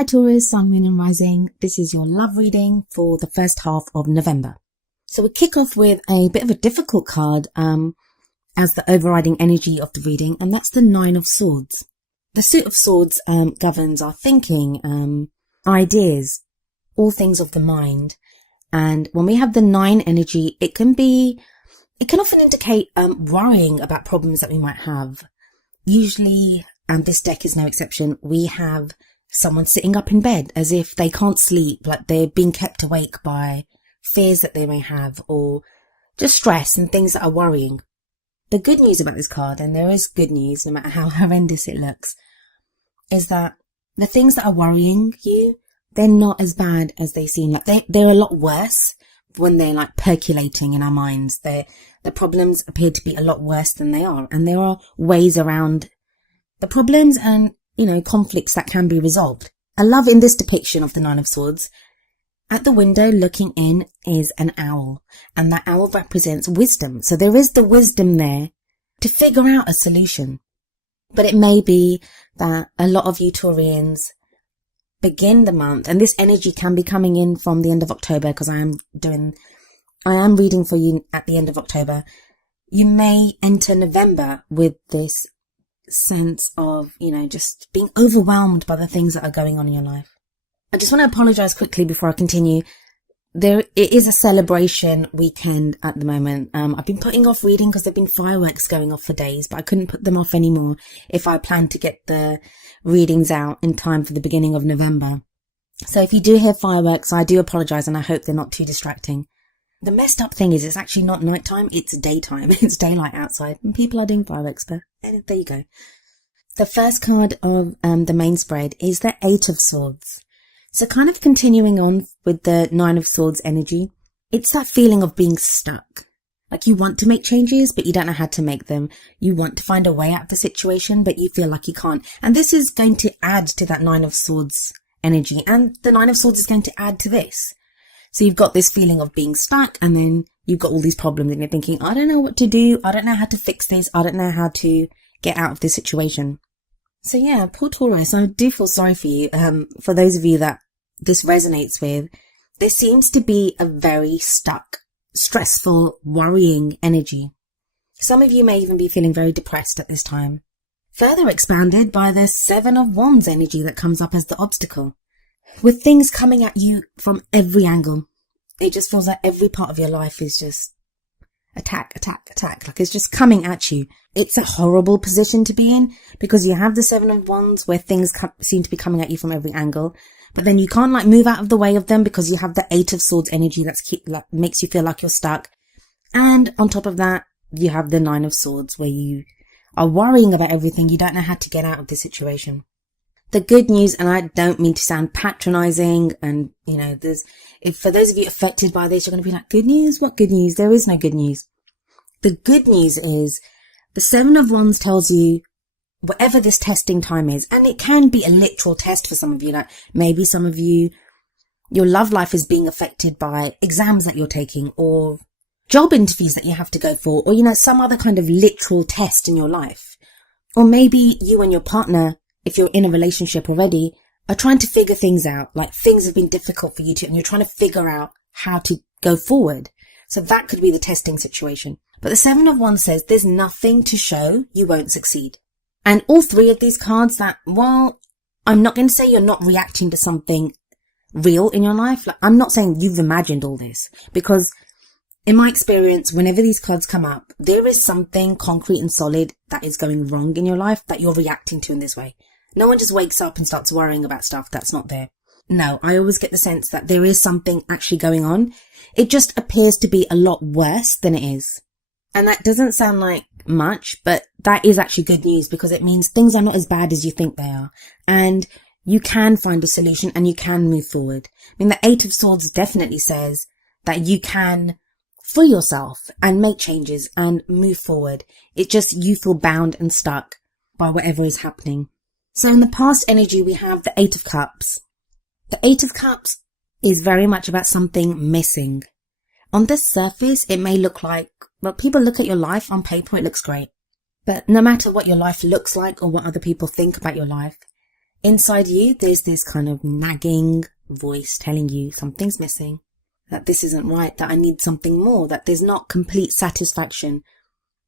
Hi Taurus, Sun, Moon and Rising. This is your love reading for the first half of November. So we kick off with a bit of a difficult card as the overriding energy of the reading, and that's the Nine of Swords. The Suit of Swords governs our thinking, ideas, all things of the mind. And when we have the 9 energy, it can often indicate worrying about problems that we might have. Usually, and this deck is no exception, we have someone sitting up in bed as if they can't sleep, like they're being kept awake by fears that they may have, or just stress and things that are worrying. The good news about this card, and there is good news no matter how horrendous it looks, is that the things that are worrying you, they're not as bad as they seem. Like they're a lot worse when they're like percolating in our minds. The problems appear to be a lot worse than they are, and there are ways around the problems and conflicts that can be resolved. I love in this depiction of the Nine of Swords, at the window looking in is an owl, and that owl represents wisdom. So there is the wisdom there to figure out a solution. But it may be that a lot of you Taurians begin the month, and this energy can be coming in from the end of October, because I am reading for you at the end of October. You may enter November with this sense of, just being overwhelmed by the things that are going on in your life. I just want to apologize quickly before I continue. It is a celebration weekend at the moment. I've been putting off reading because there've been fireworks going off for days, but I couldn't put them off anymore if I planned to get the readings out in time for the beginning of November. So if you do hear fireworks, I do apologize, and I hope they're not too distracting. The messed up thing is it's actually not nighttime, it's daytime. It's daylight outside and people are doing fireworks, but there you go. The first card of the main spread is the Eight of Swords. So kind of continuing on with the Nine of Swords energy, it's that feeling of being stuck. Like you want to make changes, but you don't know how to make them. You want to find a way out of the situation, but you feel like you can't. And this is going to add to that Nine of Swords energy. And the Nine of Swords is going to add to this. So you've got this feeling of being stuck, and then you've got all these problems and you're thinking, I don't know what to do. I don't know how to fix this. I don't know how to get out of this situation. So yeah, poor Taurus, I do feel sorry for you. For those of you that this resonates with, there seems to be a very stuck, stressful, worrying energy. Some of you may even be feeling very depressed at this time. Further expanded by the Seven of Wands energy that comes up as the obstacle. With things coming at you from every angle. It just feels like every part of your life is just attack. Like it's just coming at you. It's a horrible position to be in, because you have the Seven of Wands where things seem to be coming at you from every angle. But then you can't move out of the way of them, because you have the Eight of Swords energy that makes you feel like you're stuck. And on top of that, you have the Nine of Swords where you are worrying about everything. You don't know how to get out of the situation. The good news, and I don't mean to sound patronizing, and for those of you affected by this, you're going to be like, good news? What good news? There is no good news. The good news is the Seven of Wands tells you whatever this testing time is, and it can be a literal test for some of you. Like maybe some of you, your love life is being affected by exams that you're taking, or job interviews that you have to go for, or some other kind of literal test in your life. Or maybe you and your partner, if you're in a relationship already, are trying to figure things out. Like things have been difficult for you and you're trying to figure out how to go forward. So that could be the testing situation. But the Seven of Wands says there's nothing to show you won't succeed. And all three of these cards, that, while I'm not going to say you're not reacting to something real in your life, I'm not saying you've imagined all this, because in my experience, whenever these cards come up, there is something concrete and solid that is going wrong in your life that you're reacting to in this way. No one just wakes up and starts worrying about stuff that's not there. No, I always get the sense that there is something actually going on. It just appears to be a lot worse than it is. And that doesn't sound like much, but that is actually good news, because it means things are not as bad as you think they are. And you can find a solution and you can move forward. I mean, the Eight of Swords definitely says that you can free yourself and make changes and move forward. It just, you feel bound and stuck by whatever is happening. So in the past energy, we have the Eight of Cups. The Eight of Cups is very much about something missing. On the surface, it may look like, well, people look at your life on paper, it looks great. But no matter what your life looks like or what other people think about your life, inside you, there's this kind of nagging voice telling you something's missing, that this isn't right, that I need something more, that there's not complete satisfaction.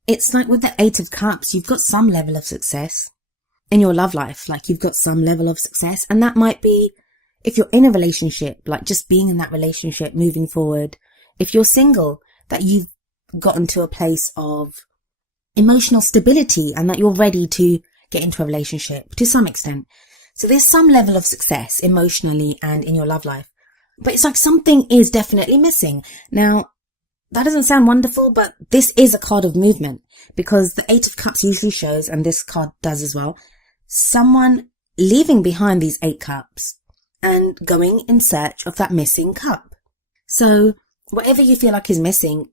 It's like with the Eight of Cups, you've got some level of success in your love life, like you've got some level of success. And that might be, if you're in a relationship, like just being in that relationship, moving forward. If you're single, that you've gotten to a place of emotional stability and that you're ready to get into a relationship to some extent. So there's some level of success emotionally and in your love life. But it's like something is definitely missing. Now, that doesn't sound wonderful, but this is a card of movement, because the Eight of Cups usually shows, and this card does as well, someone leaving behind these 8 cups and going in search of that missing cup. So whatever you feel like is missing,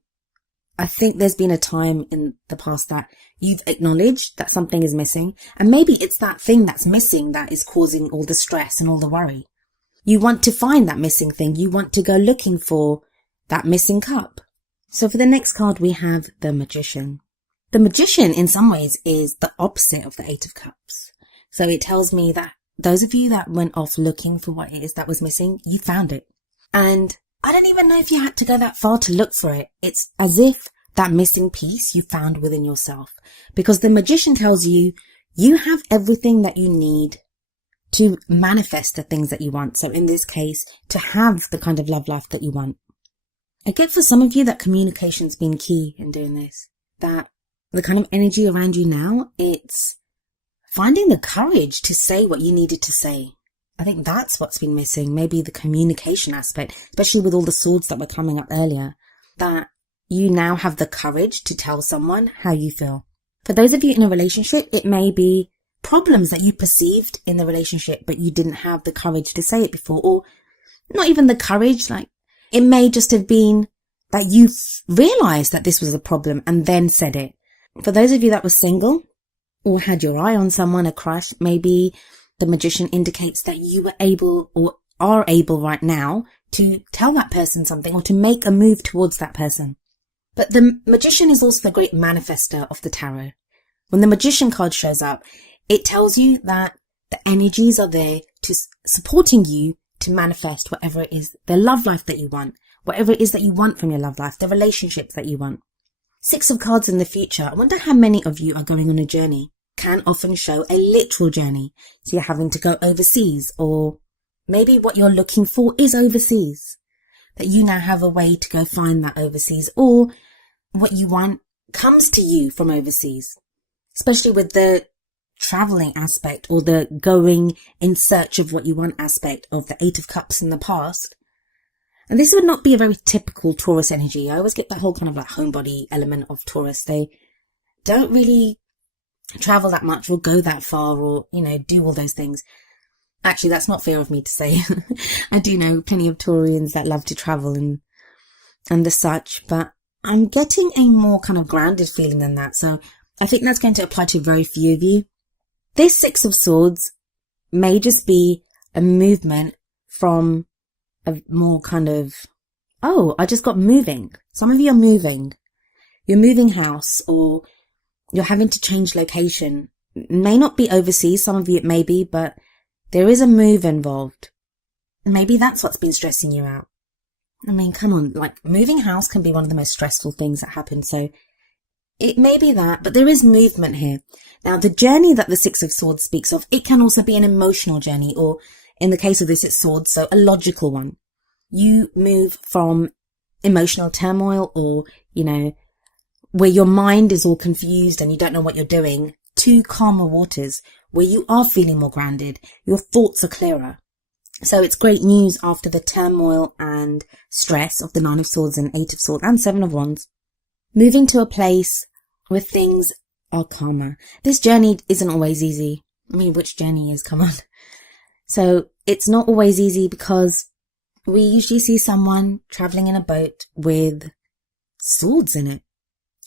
I think there's been a time in the past that you've acknowledged that something is missing, and maybe it's that thing that's missing that is causing all the stress and all the worry. You want to find that missing thing. You want to go looking for that missing cup. So for the next card, we have the Magician. The Magician, in some ways, is the opposite of the Eight of Cups. So it tells me that those of you that went off looking for what it is that was missing, you found it. And I don't even know if you had to go that far to look for it. It's as if that missing piece you found within yourself. Because the Magician tells you, you have everything that you need to manifest the things that you want. So in this case, to have the kind of love life that you want. I get for some of you that communication's been key in doing this. That the kind of energy around you now, it's finding the courage to say what you needed to say. I think that's what's been missing. Maybe the communication aspect, especially with all the swords that were coming up earlier, that you now have the courage to tell someone how you feel. For those of you in a relationship, it may be problems that you perceived in the relationship, but you didn't have the courage to say it before, or not even the courage, like it may just have been that you realized that this was a problem and then said it. For those of you that were single or had your eye on someone, a crush, maybe the Magician indicates that you were able or are able right now to tell that person something or to make a move towards that person. But the Magician is also the great manifester of the tarot. When the Magician card shows up, it tells you that the energies are there to supporting you to manifest whatever it is, the love life that you want, whatever it is that you want from your love life, the relationships that you want. 6 of Cards in the future. I wonder how many of you are going on a journey. Can often show a literal journey. So you're having to go overseas, or maybe what you're looking for is overseas. That you now have a way to go find that overseas, or what you want comes to you from overseas. Especially with the traveling aspect or the going in search of what you want aspect of the 8 of Cups in the past. And this would not be a very typical Taurus energy. I always get that whole kind of like homebody element of Taurus. They don't really travel that much or go that far or, do all those things. Actually, that's not fair of me to say. I do know plenty of Taurians that love to travel and the such, but I'm getting a more kind of grounded feeling than that. So I think that's going to apply to very few of you. This 6 of Swords may just be a movement from a more kind of, I just got moving. Some of you are moving. You're moving house, or you're having to change location. It may not be overseas. Some of you it may be, but there is a move involved. Maybe that's what's been stressing you out. I mean, come on, like moving house can be one of the most stressful things that happen. So it may be that, but there is movement here. Now, the journey that the 6 of Swords speaks of, it can also be an emotional journey, or in the case of this, it's swords, so a logical one. You move from emotional turmoil or, where your mind is all confused and you don't know what you're doing, to calmer waters where you are feeling more grounded. Your thoughts are clearer. So it's great news after the turmoil and stress of the 9 of Swords and 8 of Swords and 7 of Wands. Moving to a place where things are calmer. This journey isn't always easy. I mean, which journey is? Come on. So it's not always easy because we usually see someone traveling in a boat with swords in it.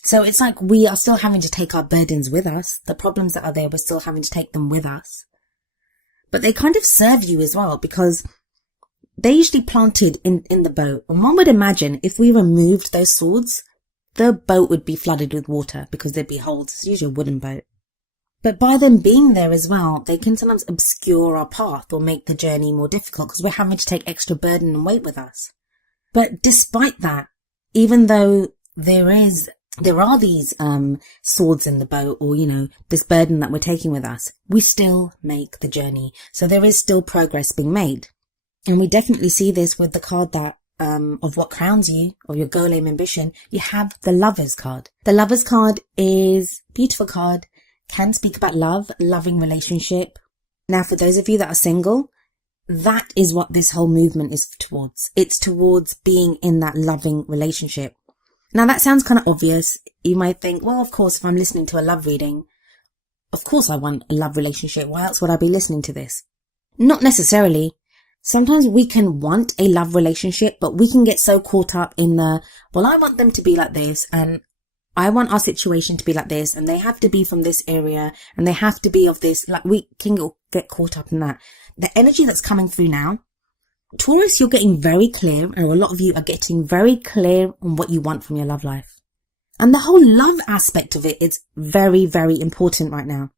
So it's like we are still having to take our burdens with us. The problems that are there, we're still having to take them with us. But they kind of serve you as well because they're usually planted in the boat. And one would imagine if we removed those swords, the boat would be flooded with water because there'd be holes. It's usually a wooden boat. But by them being there as well, they can sometimes obscure our path or make the journey more difficult because we're having to take extra burden and weight with us. But despite that, even though there are these swords in the bow, or, this burden that we're taking with us, we still make the journey. So there is still progress being made. And we definitely see this with the card that of what crowns you, or your goal, aim, ambition. You have the Lovers card. The Lovers card is a beautiful card, can speak about love, loving relationship. Now, for those of you that are single, that is what this whole movement is towards. It's towards being in that loving relationship. Now, that sounds kind of obvious. You might think, well, of course, if I'm listening to a love reading, of course I want a love relationship. Why else would I be listening to this? Not necessarily. Sometimes we can want a love relationship, but we can get so caught up in well, I want them to be like this, and I want our situation to be like this, and they have to be from this area, and they have to be of this. Like, we can get caught up in that. The energy that's coming through now, Taurus, you're getting very clear, and a lot of you are getting very clear on what you want from your love life. And the whole love aspect of it is very, very important right now.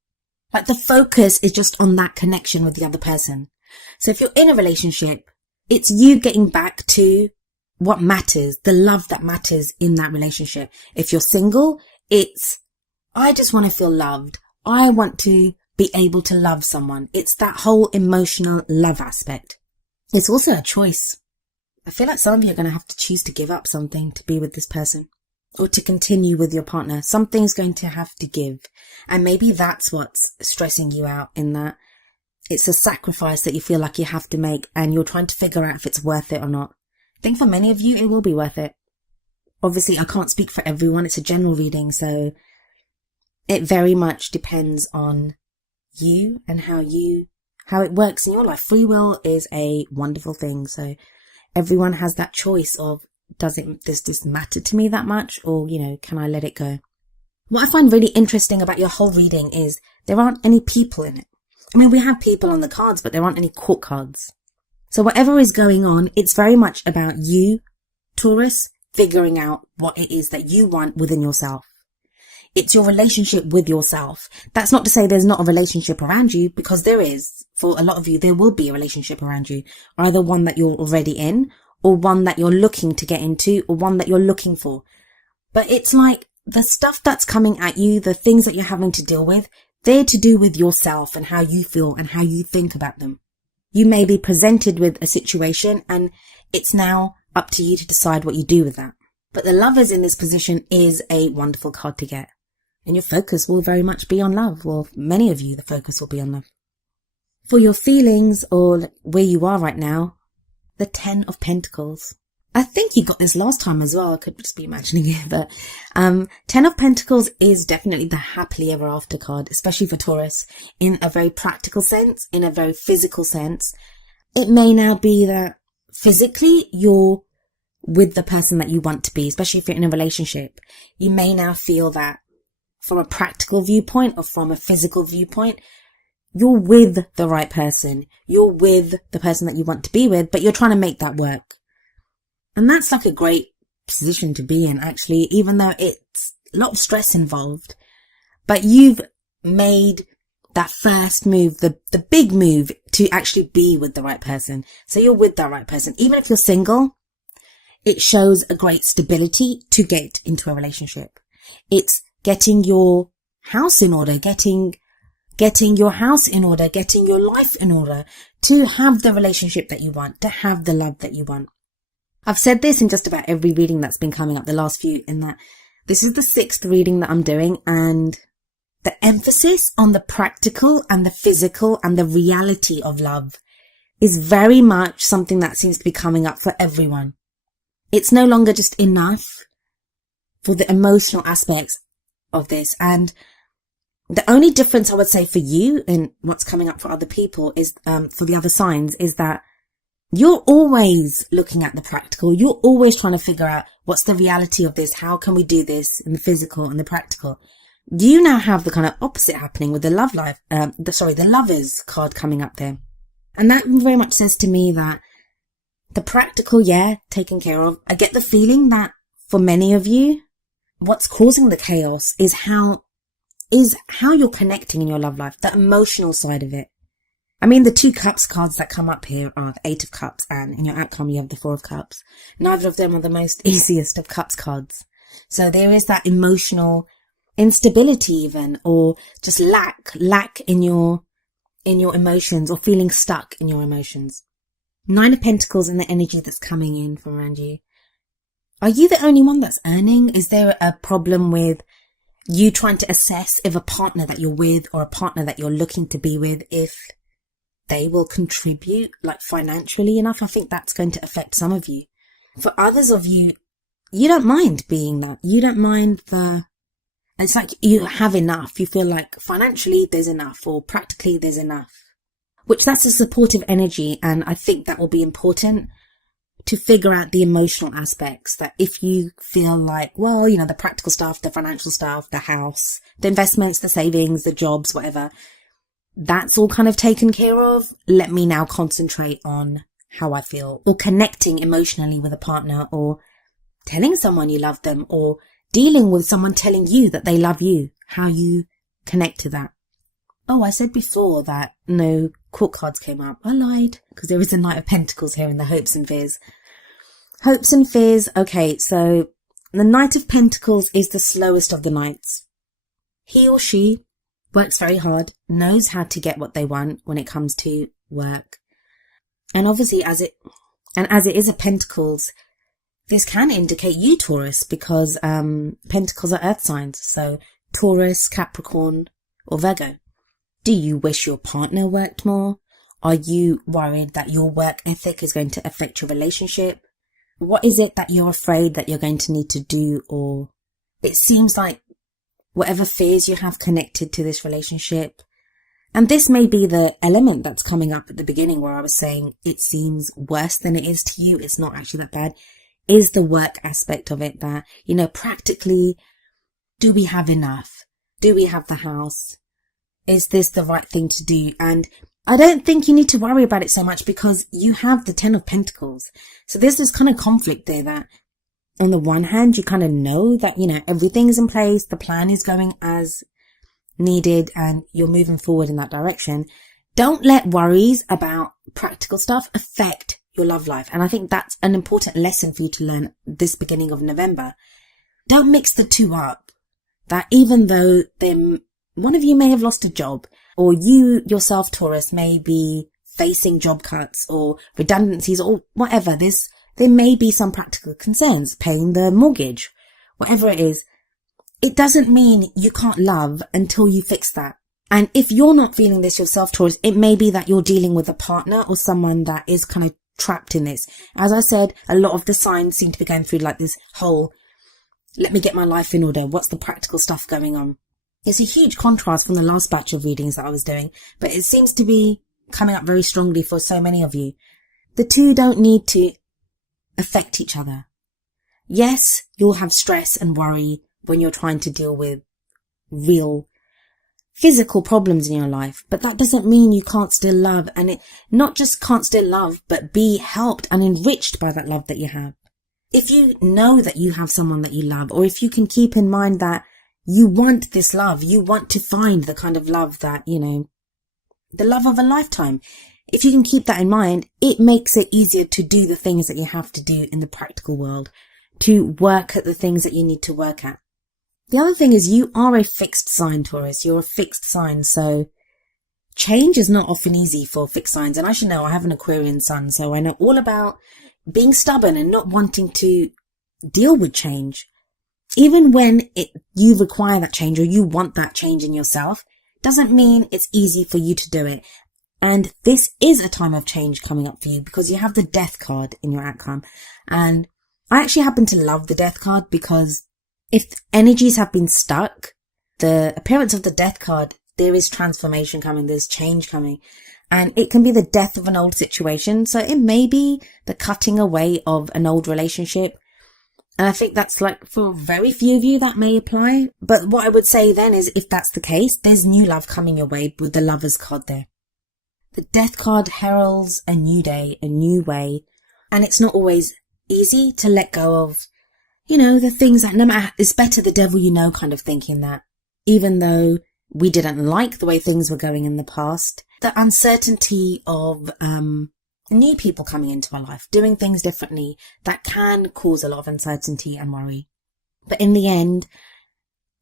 Like, the focus is just on that connection with the other person. So if you're in a relationship, it's you getting back to what matters, the love that matters in that relationship. If you're single, it's, I just want to feel loved. I want to be able to love someone. It's that whole emotional love aspect. It's also a choice. I feel like some of you are going to have to choose to give up something to be with this person, or to continue with your partner. Something's going to have to give. And maybe that's what's stressing you out, in that it's a sacrifice that you feel like you have to make, and you're trying to figure out if it's worth it or not. I think for many of you, it will be worth it. Obviously, I can't speak for everyone. It's a general reading, so it very much depends on you and how it works in your life. Free will is a wonderful thing. So everyone has that choice of, does this matter to me that much? Or, can I let it go? What I find really interesting about your whole reading is there aren't any people in it. I mean, we have people on the cards, but there aren't any court cards. So whatever is going on, it's very much about you, Taurus, figuring out what it is that you want within yourself. It's your relationship with yourself. That's not to say there's not a relationship around you, because there is. For a lot of you, there will be a relationship around you. Either one that you're already in, or one that you're looking to get into, or one that you're looking for. But it's like the stuff that's coming at you, the things that you're having to deal with, they're to do with yourself and how you feel and how you think about them. You may be presented with a situation, and it's now up to you to decide what you do with that. But the Lovers in this position is a wonderful card to get. And your focus will very much be on love. Well, many of you, the focus will be on love. For your feelings, or where you are right now, the 10 of Pentacles. I think you got this last time as well. I could just be imagining it. But 10 of Pentacles is definitely the happily ever after card, especially for Taurus, in a very practical sense, in a very physical sense. It may now be that physically you're with the person that you want to be, especially if you're in a relationship. You may now feel that from a practical viewpoint or from a physical viewpoint, you're with the right person. You're with the person that you want to be with, but you're trying to make that work. And that's like a great position to be in, actually, even though it's a lot of stress involved. But you've made that first move, the big move, to actually be with the right person. So you're with that right person. Even if you're single, it shows a great stability to get into a relationship. It's getting your house in order, getting your house in order, getting your life in order to have the relationship that you want, to have the love that you want. I've said this in just about every reading that's been coming up, the last few, in that this is the 6th reading that I'm doing, and the emphasis on the practical and the physical and the reality of love is very much something that seems to be coming up for everyone. It's no longer just enough for the emotional aspects of this. And the only difference I would say for you and what's coming up for other people is, for the other signs, is that you're always looking at the practical. You're always trying to figure out what's the reality of this. How can we do this in the physical and the practical? You now have the kind of opposite happening with the the Lovers card coming up there. And that very much says to me that the practical, taken care of. I get the feeling that for many of you, what's causing the chaos is how is how you're connecting in your love life, the emotional side of it. I mean, the 2 cups cards that come up here are the 8 of cups, and in your outcome you have the 4 of cups. Neither of them are the most easiest of cups cards. So there is that emotional instability even, or just lack in your emotions, or feeling stuck in your emotions. 9 of Pentacles and the energy that's coming in from around you. Are you the only one that's earning? Is there a problem with you trying to assess if a partner that you're with or a partner that you're looking to be with, if they will contribute like financially enough? I think that's going to affect some of you. For others of you, you don't mind being that. You don't mind it's like you have enough. You feel like financially there's enough, or practically there's enough, which that's a supportive energy. And I think that will be important to figure out the emotional aspects, that if you feel like, well, you know, the practical stuff, the financial stuff, the house, the investments, the savings, the jobs, whatever, that's all kind of taken care of. Let me now concentrate on how I feel, or connecting emotionally with a partner, or telling someone you love them, or dealing with someone telling you that they love you, how you connect to that. Oh, I said before that no court cards came up. I lied, because there is a Knight of Pentacles here in the hopes and fears. Hopes and fears. Okay, so the Knight of Pentacles is the slowest of the knights. He or she works very hard, knows how to get what they want when it comes to work. And obviously as it is a Pentacles, this can indicate you, Taurus, because Pentacles are earth signs. So Taurus, Capricorn, or Virgo. Do you wish your partner worked more? Are you worried that your work ethic is going to affect your relationship? What is it that you're afraid that you're going to need to do? Or it seems like whatever fears you have connected to this relationship, and this may be the element that's coming up at the beginning where I was saying it seems worse than it is to you, it's not actually that bad, is the work aspect of it, that, you know, practically, do we have enough? Do we have the house? Is this the right thing to do? And I don't think you need to worry about it so much, because you have the 10 of Pentacles. So there's this kind of conflict there that on the one hand, you kind of know that, you know, everything's in place, the plan is going as needed, and you're moving forward in that direction. Don't let worries about practical stuff affect your love life. And I think that's an important lesson for you to learn this beginning of November. Don't mix the two up. That even though one of you may have lost a job, or you yourself, Taurus, may be facing job cuts or redundancies or whatever, there may be some practical concerns, paying the mortgage, whatever it is. It doesn't mean you can't love until you fix that. And if you're not feeling this yourself, Taurus, it may be that you're dealing with a partner or someone that is kind of trapped in this. As I said, a lot of the signs seem to be going through like this whole, let me get my life in order. What's the practical stuff going on? It's a huge contrast from the last batch of readings that I was doing, but it seems to be coming up very strongly for so many of you. The two don't need to affect each other. Yes, you'll have stress and worry when you're trying to deal with real physical problems in your life, but that doesn't mean you can't still love, and it not just can't still love, but be helped and enriched by that love that you have. If you know that you have someone that you love, or if you can keep in mind that you want this love, you want to find the kind of love that, you know, the love of a lifetime. If you can keep that in mind, it makes it easier to do the things that you have to do in the practical world, to work at the things that you need to work at. The other thing is you are a fixed sign, Taurus. You're a fixed sign, so change is not often easy for fixed signs. And I should know, I have an Aquarian sun, so I know all about being stubborn and not wanting to deal with change. Even when you require that change, or you want that change in yourself, doesn't mean it's easy for you to do it. And this is a time of change coming up for you, because you have the Death card in your outcome. And I actually happen to love the Death card, because if energies have been stuck, the appearance of the Death card, there is transformation coming, there's change coming. And it can be the death of an old situation. So it may be the cutting away of an old relationship. And I think that's like, for very few of you that may apply. But what I would say then is, if that's the case, there's new love coming your way with the Lovers card there. The Death card heralds a new day, a new way. And it's not always easy to let go of, you know, the things that no matter, it's better the devil you know kind of thinking, that even though we didn't like the way things were going in the past. The uncertainty of new people coming into our life, doing things differently, that can cause a lot of uncertainty and worry. But in the end,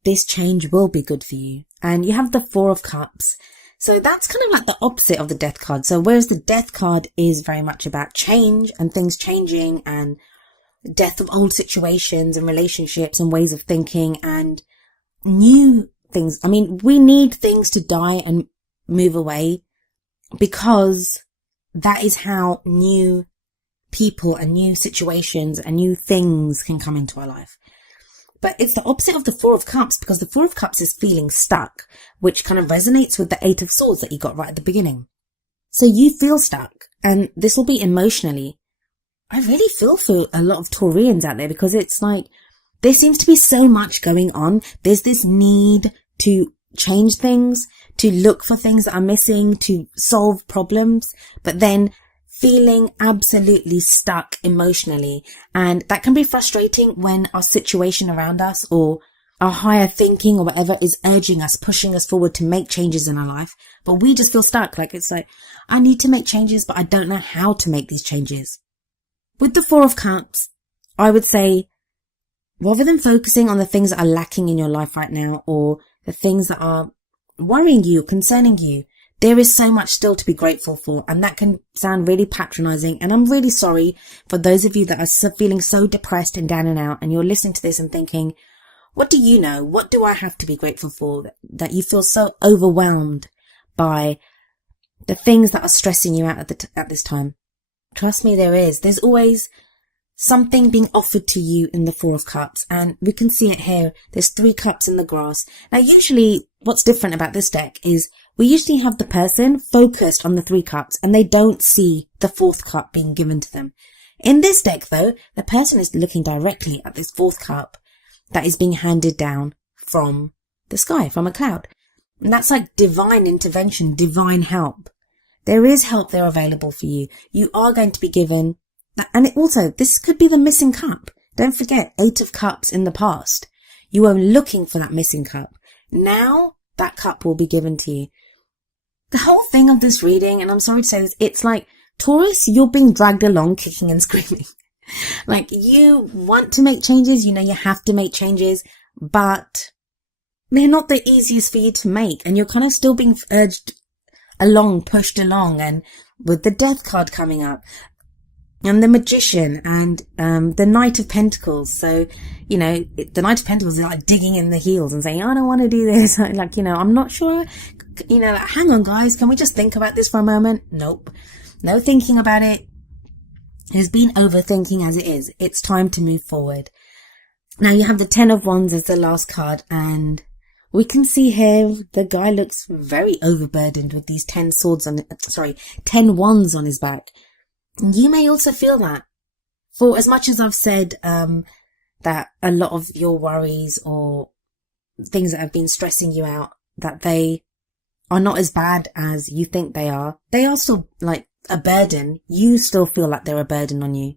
this change will be good for you. And you have the Four of Cups. So that's kind of like the opposite of the Death card. So whereas the Death card is very much about change and things changing and death of old situations and relationships and ways of thinking and new things. I mean, we need things to die and move away because that is how new people and new situations and new things can come into our life. But it's the opposite of the Four of Cups, because the Four of Cups is feeling stuck, which kind of resonates with the Eight of Swords that you got right at the beginning. So you feel stuck, and this will be emotionally. I really feel for a lot of Taurians out there, because it's like there seems to be so much going on. There's this need to change things, to look for things that are missing, to solve problems, but then feeling absolutely stuck emotionally. And that can be frustrating when our situation around us or our higher thinking or whatever is urging us, pushing us forward to make changes in our life. But we just feel stuck. Like it's like, I need to make changes, but I don't know how to make these changes. With the Four of Cups, I would say, rather than focusing on the things that are lacking in your life right now or the things that are worrying you, concerning you, there is so much still to be grateful for, and that can sound really patronizing. And I'm really sorry for those of you that are feeling so depressed and down and out, and you're listening to this and thinking, what do you know? What do I have to be grateful for? That you feel so overwhelmed by the things that are stressing you out at this time. Trust me, there is. There's always something being offered to you in the Four of Cups, and we can see it here. There's 3 cups in the grass. Now, usually what's different about this deck is we usually have the person focused on the 3 cups and they don't see the 4th cup being given to them. In this deck, though, the person is looking directly at this 4th cup that is being handed down from the sky, from a cloud. And that's like divine intervention, divine help. There is help there available for you. You are going to be given, and this could be the missing cup. Don't forget, 8 of Cups in the past. You were looking for that missing cup. Now, that cup will be given to you. The whole thing of this reading, and I'm sorry to say this, it's like, Taurus, you're being dragged along kicking and screaming. Like, you want to make changes, you know you have to make changes, but they're not the easiest for you to make, and you're kind of still being urged along, pushed along, and with the Death card coming up, and the Magician, and the Knight of Pentacles. So, you know, the Knight of Pentacles is like digging in the heels and saying, I don't want to do this. Like, you know, I'm not sure. You know, like, hang on, guys. Can we just think about this for a moment? Nope. No thinking about it. There's been overthinking as it is. It's time to move forward. Now, you have the 10 of Wands as the last card, and we can see here the guy looks very overburdened with these 10 wands on his back. You may also feel that. For as much as I've said that a lot of your worries or things that have been stressing you out, that they are not as bad as you think they are still like a burden. You still feel like they're a burden on you.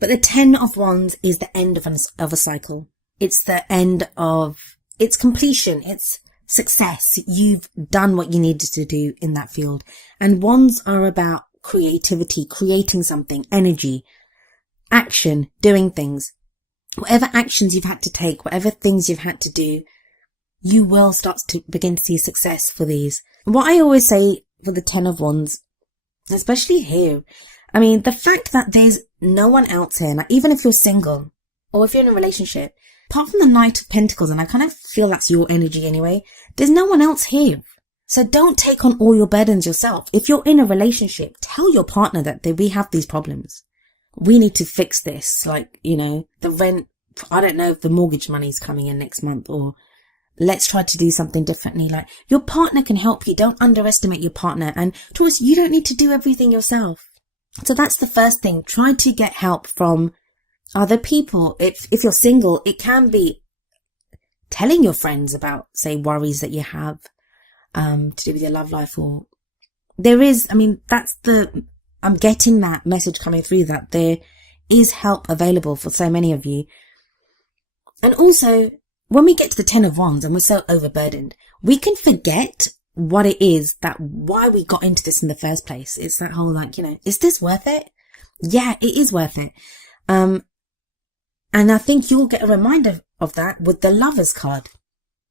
But the 10 of Wands is the end of a cycle. It's the end of, it's completion. It's success. You've done what you needed to do in that field. And Wands are about creativity, creating something, energy, action, doing things. Whatever actions you've had to take, whatever things you've had to do, you will start to begin to see success for these. What I always say for the 10 of Wands, especially here, I mean, the fact that there's no one else here, like even if you're single or if you're in a relationship, apart from the Knight of Pentacles, and I kind of feel that's your energy anyway, there's no one else here. So don't take on all your burdens yourself. If you're in a relationship, tell your partner that we have these problems. We need to fix this. Like, you know, the rent, I don't know if the mortgage money's coming in next month, or let's try to do something differently. Like, your partner can help you. Don't underestimate your partner. And Taurus, you don't need to do everything yourself. So that's the first thing. Try to get help from other people. If you're single, it can be telling your friends about, say, worries that you have to do with your love life, or there is, I mean, I'm getting that message coming through that there is help available for so many of you. And also, when we get to the 10 of Wands and we're so overburdened, we can forget what it is that why we got into this in the first place. It's that whole like, is this worth it? Yeah, it is worth it. And I think you'll get a reminder of that with the Lovers card.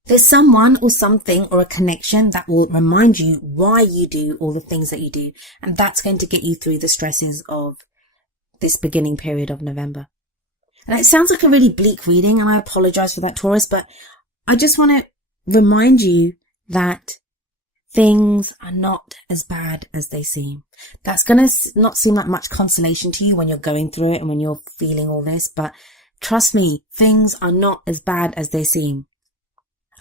There's someone or something or a connection that will remind you why you do all the things that you do. And that's going to get you through the stresses of this beginning period of November. And it sounds like a really bleak reading, and I apologize for that, Taurus, but I just want to remind you that things are not as bad as they seem. That's going to not seem like much consolation to you when you're going through it and when you're feeling all this, but trust me, things are not as bad as they seem.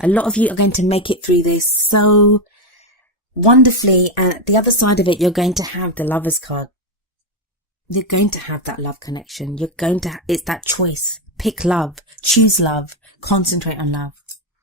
A lot of you are going to make it through this so wonderfully, and at the other side of it, you're going to have the Lovers card. You're going to have that love connection. It's that choice. Pick love, choose love, concentrate on love.